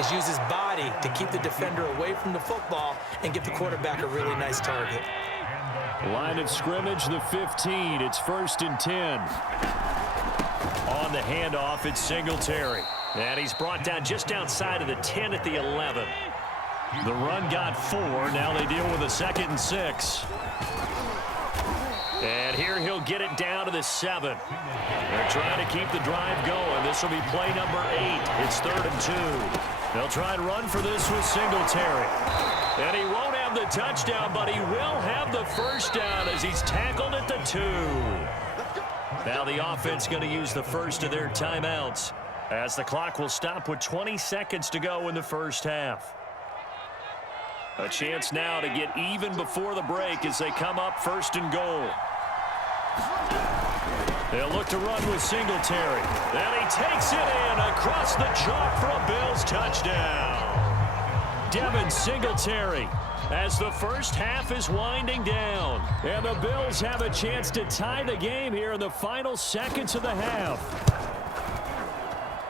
is use his body to keep the defender away from the football and give the quarterback a really nice target. Line of scrimmage, the 15. It's 1st and 10. On the handoff, it's Singletary. And he's brought down just outside of the 10 at the 11. The run got 4. Now they deal with a 2nd and 6. And here he'll get it down to the 7. They're trying to keep the drive going. This will be play number 8. It's 3rd and 2. They'll try and run for this with Singletary. And he won't have the touchdown, but he will have the first down as he's tackled at the 2. Now the offense going to use the first of their timeouts as the clock will stop with 20 seconds to go in the first half. A chance now to get even before the break as they come up 1st and goal. They'll look to run with Singletary. And he takes it in across the chalk for a Bills touchdown. Devin Singletary as the first half is winding down. And the Bills have a chance to tie the game here in the final seconds of the half.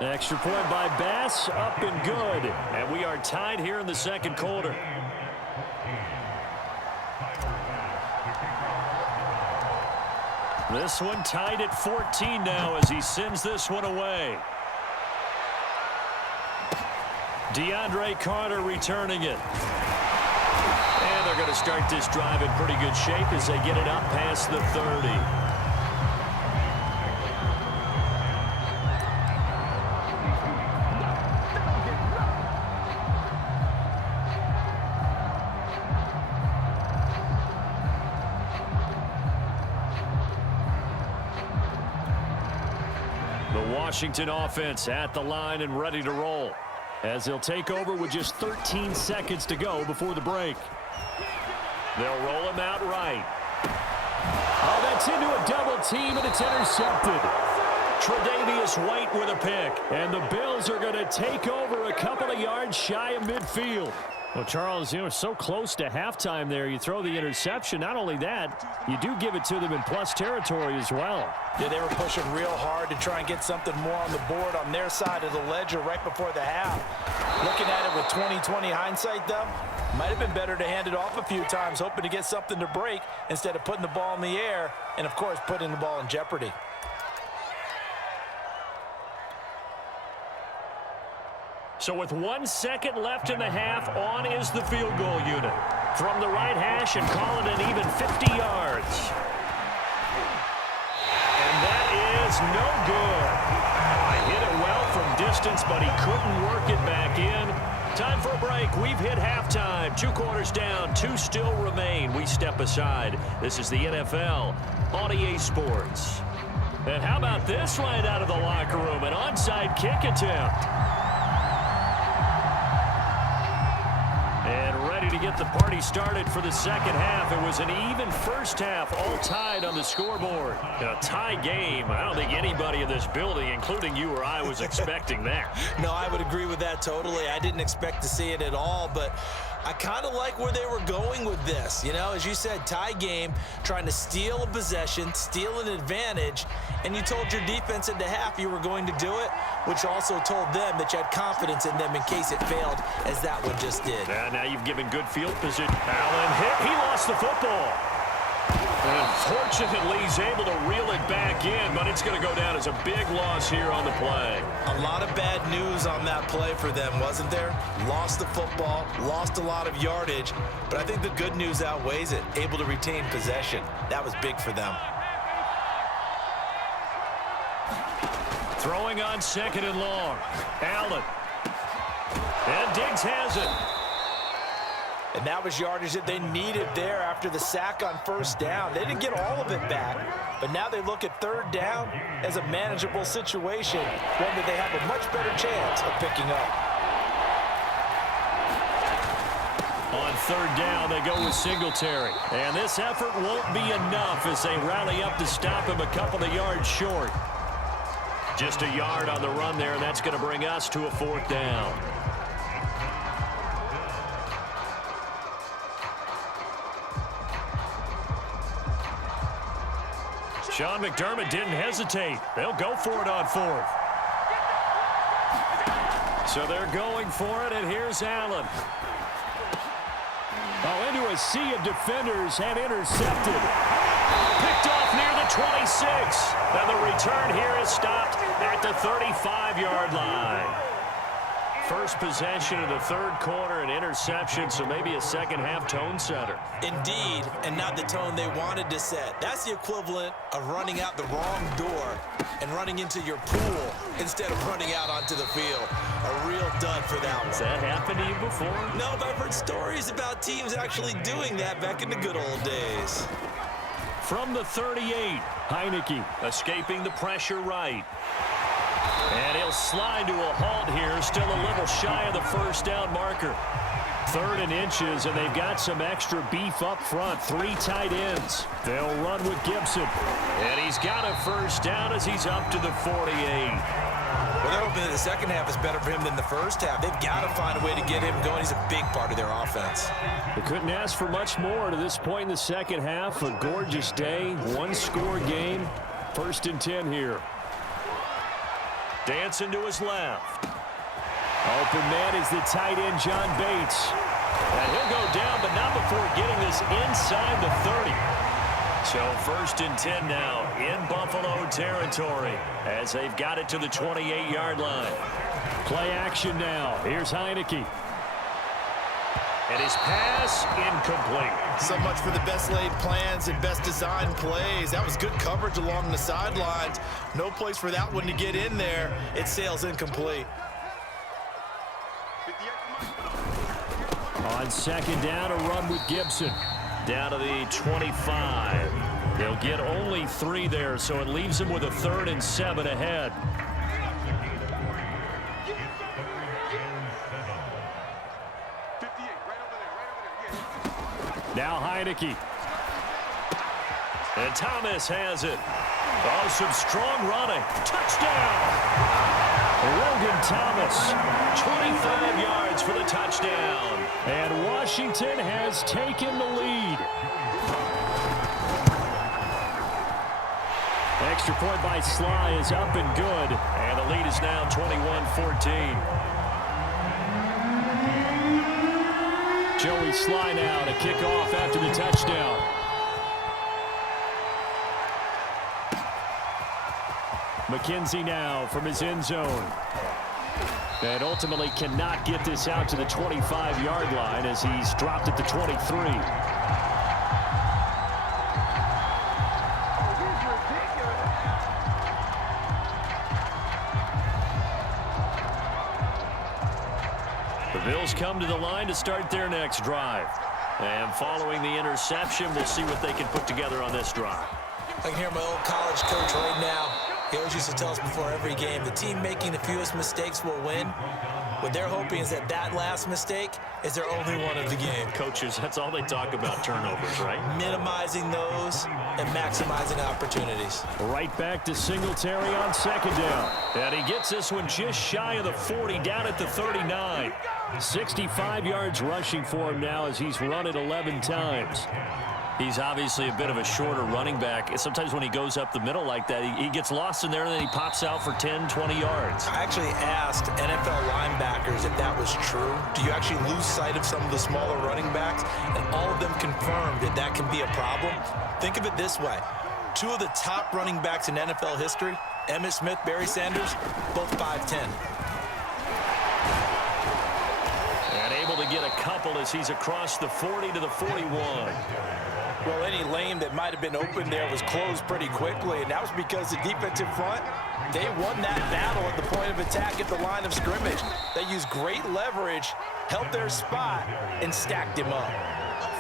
Extra point by Bass, up and good. And we are tied here in the second quarter. This one tied at 14 now as he sends this one away. DeAndre Carter returning it. And they're going to start this drive in pretty good shape as they get it up past the 30. Washington offense at the line and ready to roll as they'll take over with just 13 seconds to go before the break. They'll roll him out right. Oh, that's into a double team, and it's intercepted. Tre'Davious White with a pick, and the Bills are going to take over a couple of yards shy of midfield. Well, Charles, you know, so close to halftime there. You throw the interception. Not only that, you do give it to them in plus territory as well. Yeah, they were pushing real hard to try and get something more on the board on their side of the ledger right before the half. Looking at it with 20/20 hindsight, though, might have been better to hand it off a few times, hoping to get something to break instead of putting the ball in the air and, of course, putting the ball in jeopardy. So with 1 second left in the half, on is the field goal unit. From the right hash and call it an even 50 yards. And that is no good. Hit it well from distance, but he couldn't work it back in. Time for a break. We've hit halftime. 2 quarters down, 2 still remain. We step aside. This is the NFL on EA Sports. And how about this right out of the locker room? An onside kick attempt. And ready to get the party started for the second half. It was an even first half, all tied on the scoreboard. A tie game. I don't think anybody in this building, including you or I, was expecting that. No, I would agree with that totally. I didn't expect to see it at all, but I kind of like where they were going with this. You know, as you said, tie game, trying to steal a possession, steal an advantage, and you told your defense at the half you were going to do it, which also told them that you had confidence in them in case it failed, as that one just did. Now you've given good field position. Allen hit. He lost the football. And unfortunately, he's able to reel it back in, but it's going to go down as a big loss here on the play. A lot of bad news on that play for them, wasn't there? Lost the football, lost a lot of yardage, but I think the good news outweighs it. Able to retain possession. That was big for them. Throwing on 2nd and long. Allen. And Diggs has it. And that was yardage that they needed there after the sack on 1st down. They didn't get all of it back, but now they look at 3rd down as a manageable situation, one that they have a much better chance of picking up. On 3rd down, they go with Singletary. And this effort won't be enough as they rally up to stop him a couple of yards short. Just a yard on the run there, and that's going to bring us to a 4th down. Sean McDermott didn't hesitate. They'll go for it on 4th. So they're going for it, and here's Allen. Oh, into a sea of defenders and intercepted. Picked off near the 26. And the return here is stopped at the 35-yard line. First possession of the third quarter, an interception, so maybe a second-half tone setter. Indeed, and not the tone they wanted to set. That's the equivalent of running out the wrong door and running into your pool instead of running out onto the field. A real dud for that one. Has that happened to you before? No, but I've heard stories about teams actually doing that back in the good old days. From the 38, Heineke escaping the pressure right. And he'll slide to a halt here, still a little shy of the first down marker. 3rd and inches, and they've got some extra beef up front. 3 tight ends. They'll run with Gibson. And he's got a first down as he's up to the 48. Well, they're hoping that the second half is better for him than the first half. They've got to find a way to get him going. He's a big part of their offense. They couldn't ask for much more to this point in the second half. A gorgeous day, one-score game. 1st and 10 here. Dancing to his left. Open man is the tight end, John Bates. And he'll go down, but not before getting this inside the 30. So 1st and 10 now in Buffalo territory as they've got it to the 28-yard line. Play action now. Here's Heineke. And his pass incomplete. So much for the best laid plans and best designed plays. That was good coverage along the sidelines. No place for that one to get in there. It sails incomplete. On 2nd down, a run with Gibson. Down to the 25. They'll get only 3 there, so it leaves them with a 3rd and 7 ahead. Now Heineke. And Thomas has it. Oh, some strong running. Touchdown! Logan Thomas, 25 yards for the touchdown. And Washington has taken the lead. Extra point by Sly is up and good. And the lead is now 21-14. Joey Sly now to kick off after the touchdown. McKenzie now from his end zone. And ultimately cannot get this out to the 25-yard line as he's dropped at the 23. The Bills come to the line to start their next drive. And following the interception, we'll see what they can put together on this drive. I can hear my old college coach right now. He always used to tell us before every game, the team making the fewest mistakes will win. What they're hoping is that that last mistake is their only one of the game. Coaches, that's all they talk about, turnovers, right? Minimizing those and maximizing opportunities. Right back to Singletary on 2nd down. And he gets this one just shy of the 40, down at the 39. 65 yards rushing for him now as he's run it 11 times. He's obviously a bit of a shorter running back. Sometimes when he goes up the middle like that, he gets lost in there and then he pops out for 10, 20 yards. I actually asked NFL linebackers if that was true. Do you actually lose sight of some of the smaller running backs? And all of them confirmed that that can be a problem. Think of it this way. 2 of the top running backs in NFL history, Emmitt Smith, Barry Sanders, both 5'10". And able to get a couple as he's across the 40 to the 41. Well, any lane that might have been open there was closed pretty quickly, and that was because the defensive front, they won that battle at the point of attack at the line of scrimmage. They used great leverage, held their spot, and stacked him up.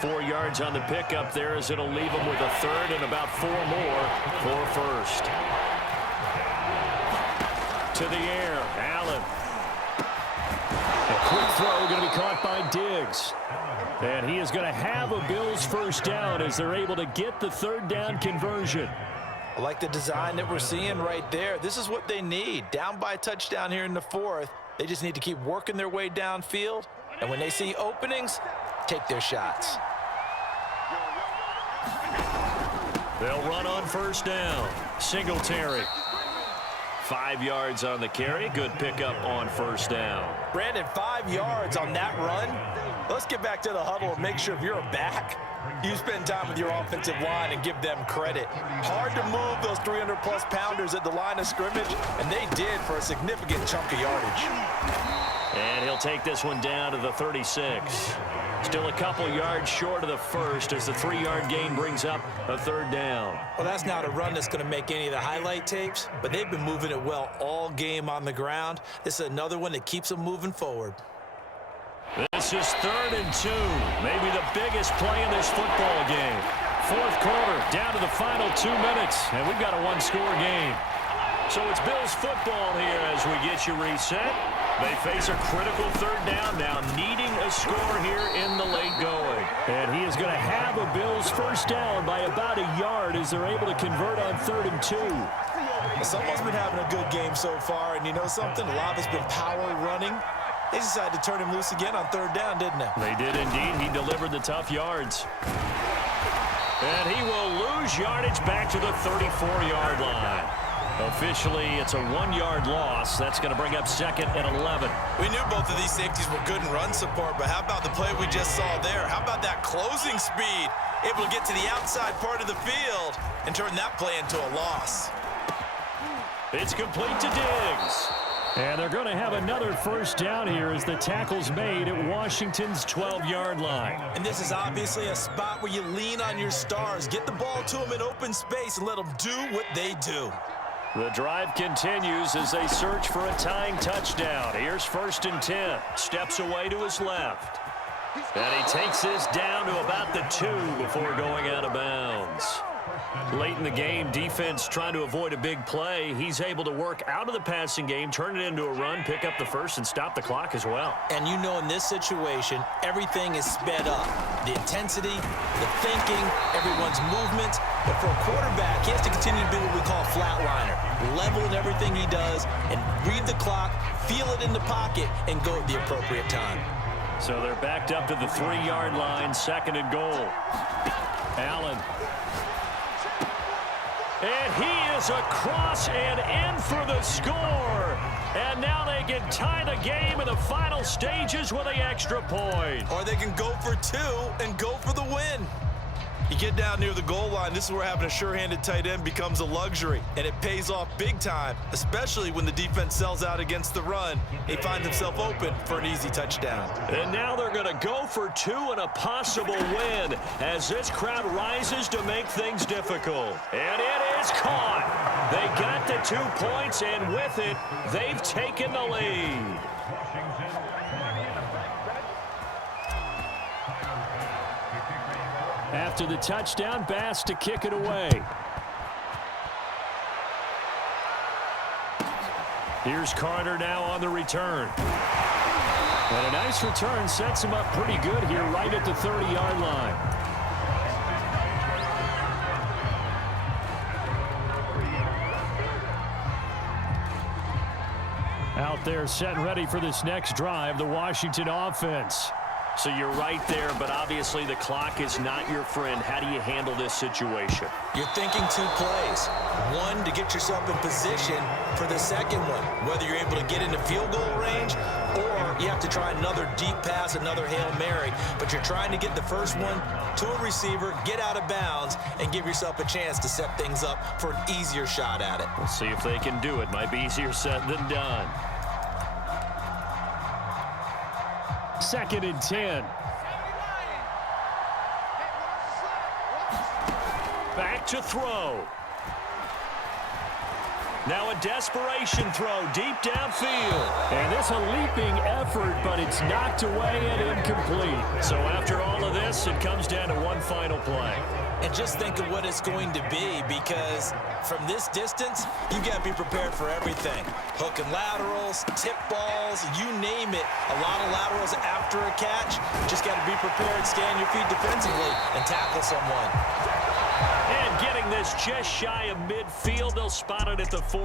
4 yards on the pickup there as it'll leave him with a 3rd and about 4 more for 1st. To the air, Allen. A quick throw going to be caught by Diggs. And he is going to have a Bills first down as they're able to get the 3rd down conversion. I like the design that we're seeing right there. This is what they need. Down by a touchdown here in the 4th. They just need to keep working their way downfield. And when they see openings, take their shots. They'll run on 1st down. Singletary. 5 yards on the carry. Good pickup on first down. Brandon, 5 yards on that run. Let's get back to the huddle and make sure if you're a back, you spend time with your offensive line and give them credit. Hard to move those 300-plus pounders at the line of scrimmage, and they did for a significant chunk of yardage. And he'll take this one down to the 36. Still a couple yards short of the first as the 3-yard gain brings up a third down. Well, that's not a run that's going to make any of the highlight tapes, but they've been moving it well all game on the ground. This is another one that keeps them moving forward. This is 3rd and 2. Maybe the biggest play in this football game. 4th quarter, down to the final 2 minutes, and we've got a one-score game. So it's Bills football here as we get you reset. They face a critical 3rd down now, needing a score here in the late going. And he is going to have a Bills first down by about a yard as they're able to convert on 3rd and 2. Someone's been having a good game so far, and you know something? A lot of it's been power running. They decided to turn him loose again on 3rd down, didn't they? They did indeed. He delivered the tough yards. And he will lose yardage back to the 34-yard line. Officially, it's a 1-yard loss. That's going to bring up 2nd and 11. We knew both of these safeties were good in run support, but how about the play we just saw there? How about that closing speed? Able to get to the outside part of the field and turn that play into a loss. It's complete to Diggs. And they're going to have another first down here as the tackle's made at Washington's 12-yard line. And this is obviously a spot where you lean on your stars. Get the ball to them in open space and let them do what they do. The drive continues as they search for a tying touchdown. Here's 1st and 10. Steps away to his left. And he takes this down to about the 2 before going out of bounds. Late in the game, defense trying to avoid a big play. He's able to work out of the passing game, turn it into a run, pick up the first, and stop the clock as well. And you know in this situation, everything is sped up. The intensity, the thinking, everyone's movement. But for a quarterback, he has to continue to be what we call a flatliner. Level in everything he does and read the clock, feel it in the pocket, and go at the appropriate time. So they're backed up to the 3-yard line, 2nd and goal. Allen. And he is across and in for the score. And now they can tie the game in the final stages with an extra point. Or they can go for 2 and go for the win. You get down near the goal line, this is where having a sure-handed tight end becomes a luxury, and it pays off big time, especially when the defense sells out against the run. He finds himself open for an easy touchdown. And now they're going to go for 2 and a possible win as this crowd rises to make things difficult. And it is caught. They got the 2 points, and with it, they've taken the lead. After the touchdown, Bass to kick it away. Here's Carter now on the return. And a nice return sets him up pretty good here right at the 30-yard line. Out there set and ready for this next drive, the Washington offense. So you're right there, but obviously the clock is not your friend. How do you handle this situation? You're thinking 2 plays. 1 to get yourself in position for the second one, whether you're able to get into field goal range or you have to try another deep pass, another Hail Mary. But you're trying to get the first one to a receiver, get out of bounds, and give yourself a chance to set things up for an easier shot at it. We'll see if they can do it. Might be easier said than done. 2nd and 10. Back to throw. Now a desperation throw deep downfield. And this a leaping effort, but it's knocked away and incomplete. So after all of this, it comes down to one final play. And just think of what it's going to be, because from this distance, you've got to be prepared for everything. Hook and laterals, tip balls, you name it. A lot of laterals after a catch. Just got to be prepared, stay on your feet defensively, and tackle someone. And getting this just shy of midfield, they'll spot it at the 4.